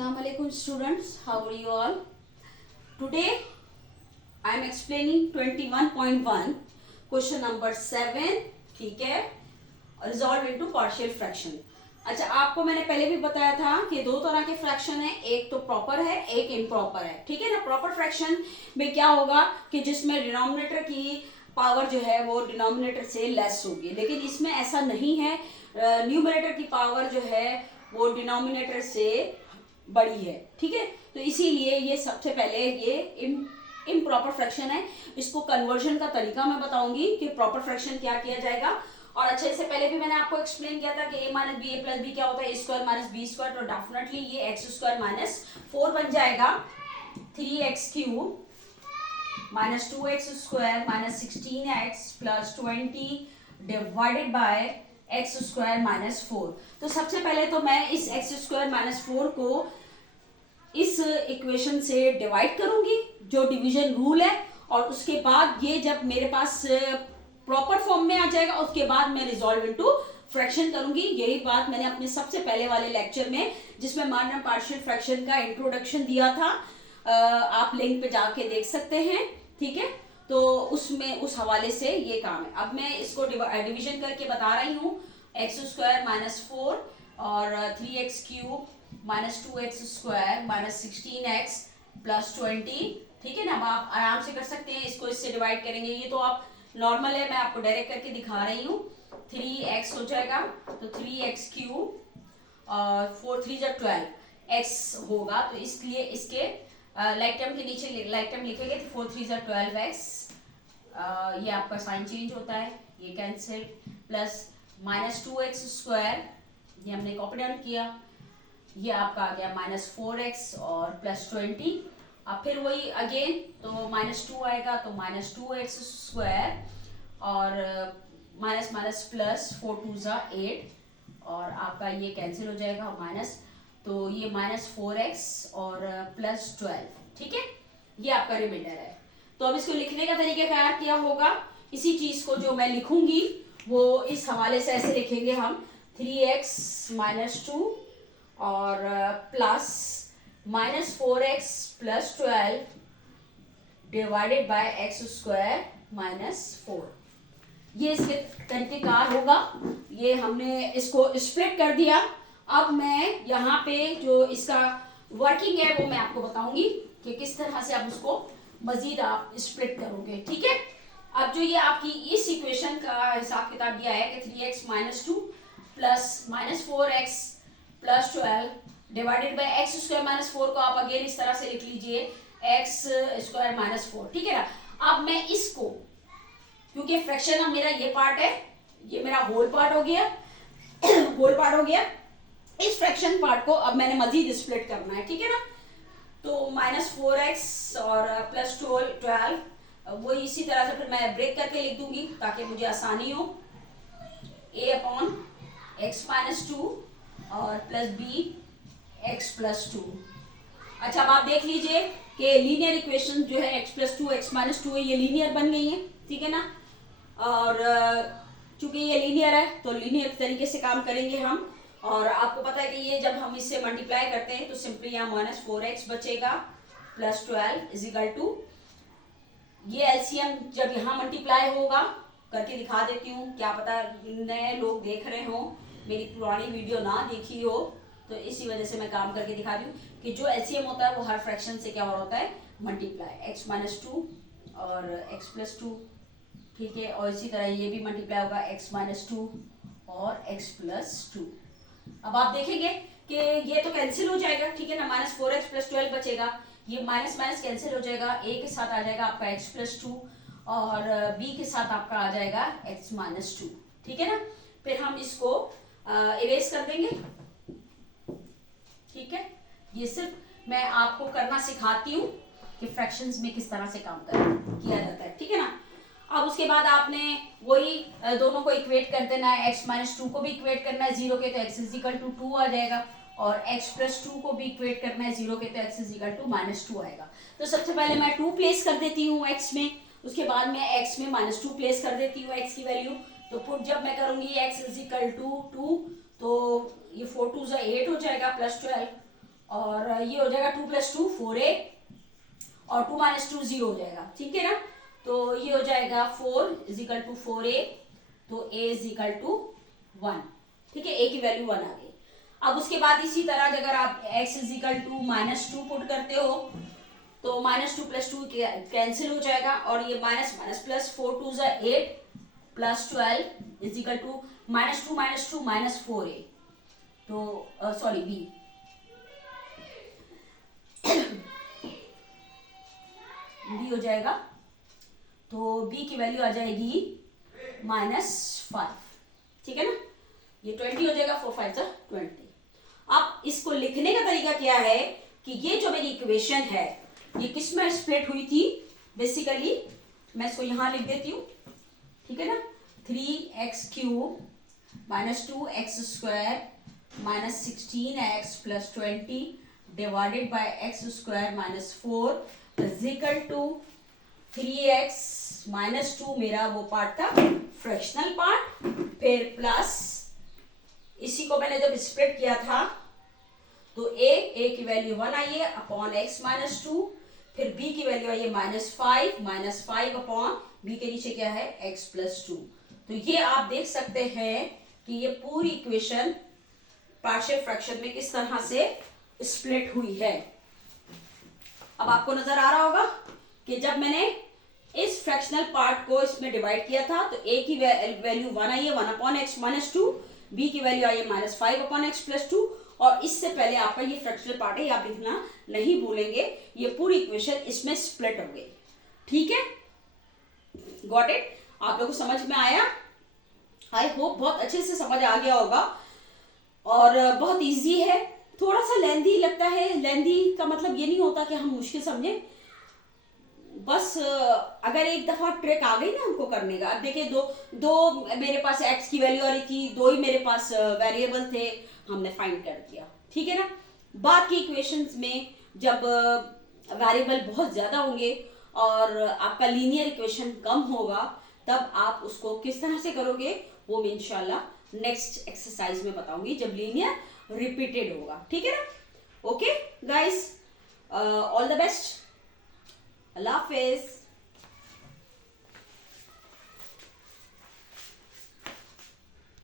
Assalamu alaikum students, how are you all? Today I am explaining 21.1 question number 7. ठीक है, resolve into partial fraction. अच्छा, आपको मैंने पहले भी बताया था कि दो तरह के फ्रैक्शन है, एक तो प्रॉपर है, एक इम्प्रॉपर है. ठीक है ना. प्रॉपर फ्रैक्शन में क्या होगा कि जिसमें डिनोमिनेटर की पावर जो है वो डिनोमिनेटर से लेस होगी, लेकिन इसमें ऐसा नहीं है. न्यूमरेटर की पावर जो है वो डिनोमिनेटर से बड़ी है. ठीक है, तो इसीलिए ये सबसे पहले ये इम्प्रॉपर फ्रैक्शन है. इसको कन्वर्जन का तरीका मैं बताऊंगी कि प्रॉपर फ्रैक्शन क्या किया जाएगा. और अच्छा, इससे पहले भी मैंने आपको एक्सप्लेन किया था कि a minus B A plus B क्या होता है, A square minus B square. तो डेफिनेटली ये एक्स स्क्वायर माइनस 4 बन जाएगा. 3x cube minus 2x square minus 16x plus 20 divided by X square minus 4. तो सबसे पहले तो मैं इस एक्स स्क्वायर माइनस 4 को इस इक्वेशन से डिवाइड करूंगी जो डिवीजन रूल है, और उसके बाद ये जब मेरे पास प्रॉपर फॉर्म में आ जाएगा उसके बाद मैं रिजॉल्व इनटू फ्रैक्शन करूंगी. यही बात मैंने अपने सबसे पहले वाले लेक्चर में जिसमें माइनर पार्शियल फ्रैक्शन का इंट्रोडक्शन दिया था, आप लिंक पे जाके देख सकते हैं. ठीक है, तो उसमें उस हवाले से ये काम है. अब मैं इसको डिवीजन करके बता रही हूँ. एक्स स्क्वायर माइनस 4 और 3x cube minus 2x square minus 16x plus 20. ठीक है ना. अब आप आराम से कर सकते हैं, इसको इससे डिवाइड करेंगे. ये तो आप नॉर्मल है, मैं आपको डायरेक्ट करके दिखा रही हूँ. 3x हो जाएगा तो 3x क्यूब और 4 3 जा 12 x होगा. तो इसलिए इसके लाइक टर्म के नीचे लाइक टर्म लिखेंगे तो 4 3 जा 12x. ये आपका साइन चेंज होता है, ये cancel. Plus minus 2x square, ये हमने कॉपी डाउन किया. ये आपका आ गया माइनस 4x और प्लस 20. अब फिर वही अगेन तो माइनस 2 आएगा तो माइनस 2x स्क्वायर और माइनस माइनस प्लस 4 2 जा 8 और आपका ये कैंसिल हो जाएगा माइनस. तो ये माइनस 4x और प्लस 12. ठीक है, ये आपका रिमाइंडर है. तो अब इसको लिखने का तरीका क्या किया होगा, इसी चीज को जो मैं लिखूंगी वो इस हवाले से ऐसे लिखेंगे हम. 3x माइनस 2 और plus minus 4x plus 12 divided by X square minus 4. ये इसके तरीकेकार होगा. ये हमने इसको स्प्लिट कर दिया. अब मैं यहाँ पे जो इसका वर्किंग है वो मैं आपको बताऊंगी कि किस तरह से आप उसको मजीद आप स्प्लिट करोगे. ठीक है, अब जो ये आपकी इस इक्वेशन का हिसाब किताब दिया है कि 3x minus 2 plus minus 4x plus 12 divided by X square minus 4 को आप अगेन इस तरह से लिख लीजिए एक्स स्क्वायर माइनस 4. ठीक है ना. अब मैं इसको, क्योंकि फ्रैक्शन अब मेरा ये पार्ट है, ये मेरा होल पार्ट हो गया होल पार्ट हो गया. इस फ्रैक्शन पार्ट को अब मैंने मजीद स्प्लिट करना है. ठीक है ना. तो माइनस 4x और प्लस 12 वो इसी तरह से फिर मैं ब्रेक करके लिख दूंगी ताकि मुझे आसानी हो. a अपॉन एक्स माइनस 2 और प्लस b x प्लस 2. अच्छा, अब आप देख लीजिए कि लीनियर इक्वेशन जो है x प्लस 2 एक्स माइनस 2 है, ये लीनियर बन गई है. ठीक है ना. और चूंकि ये लीनियर है तो लीनियर तरीके से काम करेंगे हम. और आपको पता है कि ये जब हम इससे मल्टीप्लाई करते हैं तो सिंपली यहाँ माइनस 4x बचेगा प्लस 12 इज इक्वल टू, ये एलसीएम जब यहाँ मल्टीप्लाई होगा करके दिखा देती हूँ. क्या पता नए लोग देख रहे हो, मेरी पुरानी वीडियो ना देखी हो, तो इसी वजह से मैं काम करके दिखा रही हूँ कि जो एलसीएम होता है वो हर फ्रैक्शन से क्या हो रहा होता है, मल्टीप्लाई. x माइनस 2 और x प्लस 2. ठीक है, और इसी तरह ये भी मल्टीप्लाई होगा x माइनस 2 और x प्लस 2. अब आप देखेंगे कि ये तो कैंसिल हो जाएगा. ठीक है ना. माइनस 4x प्लस 12 बचेगा, ये माइनस माइनस कैंसिल हो जाएगा. a के साथ आ जाएगा आपका x प्लस 2 और b के साथ आपका आ जाएगा x माइनस 2. ठीक है ना. फिर हम इसको इरेज कर देंगे. ठीक है, ये सिर्फ मैं आपको करना सिखाती हूँ कि फ्रैक्शंस में किस तरह से काम किया जाता है. ठीक है ना. अब उसके बाद आपने वही दोनों को इक्वेट कर देना है. x माइनस 2 को भी इक्वेट करना है 0 के तो x इज इक्वल टू 2 आ जाएगा, और x प्लस 2 को भी इक्वेट करना है 0 के तो x is equal to minus 2 आएगा. तो सबसे पहले मैं 2 प्लेस कर देती हूँ x में, उसके बाद मैं x में माइनस 2 प्लेस कर देती हूँ x की वैल्यू. तो पुट जब मैं करूंगी x इज इक्वल टू 2 तो ये 4 2 8 हो जाएगा प्लस 12 और ये हो जाएगा 2 + 2 4a और 2 - 2 0 हो जाएगा, ठीक है ना। तो ये हो जाएगा 4 = 4a, तो a = 1, ठीक है, a की वैल्यू 1 आ गई। अब उसके बाद इसी तरह अगर आप x = -2 पुट करते हो तो -2 + 2 कैंसिल हो जाएगा और ये माइनस माइनस प्लस 4 2 = 8 + 12 = -2 - 2 -4a, तो सॉरी b, b हो जाएगा, तो b की वैल्यू आ जाएगी -5, ठीक है ना। ये 20 हो जाएगा, 4 5 = 20। अब इसको लिखने का तरीका क्या है कि ये जो मेरी इक्वेशन है ये किस में स्प्लिट हुई थी, बेसिकली मैं इसको यहां लिख देती हूँ, ठीक है ना। 3x³ - 2x² - 16x + 20 divided bye x² - 4 = 3x - 2 मेरा वो पार्ट था फ्रैक्शनल पार्ट, फिर प्लस इसी को मैंने जब स्प्लिट किया था तो a की वैल्यू 1 आई है अपॉन x - 2, फिर b की वैल्यू आई है -5 अपॉन b के नीचे क्या है x + 2। तो ये आप देख सकते हैं कि ये पूरी इक्वेशन पार्शियल फ्रैक्शन में किस तरह से स्प्लिट हुई है। अब आपको नजर आ रहा होगा कि जब मैंने इस फ्रैक्शनल पार्ट को इसमें डिवाइड किया था तो a की वैल्यू 1 आई है 1 अपॉन x - 2, b की वैल्यू आई है -5 अपॉन x + 2, और इससे पहले आपका ये फ्रैक्शनल पार्ट है, आप लिखना नहीं भूलेंगे। ये पूरी इक्वेशन इसमें स्प्लिट हो गई, ठीक है। Got it? आप लोगों को समझ में आया? आई होप बहुत अच्छे से समझ आ गया होगा और बहुत इजी है। थोड़ा सा लेंदी लगता है, लेंदी का मतलब ये नहीं होता कि हम मुश्किल समझें, बस अगर एक दफा ट्रिक आ गई ना हमको करने का। अब देखिए दो मेरे पास x की वैल्यू आ रही थी, दो ही मेरे पास वेरिएबल थे, हमने फाइंड कर दिया, ठीक है ना। बाद की इक्वेशंस में जब वेरिएबल बहुत ज्यादा होंगे और आपका लीनियर इक्वेशन कम होगा तब आप उसको किस तरह से करोगे वो मैं इंशाल्लाह नेक्स्ट एक्सरसाइज में बताऊंगी जब लीनियर रिपीटेड होगा, ठीक है ना। Okay guys, all the best, Allah Hafiz.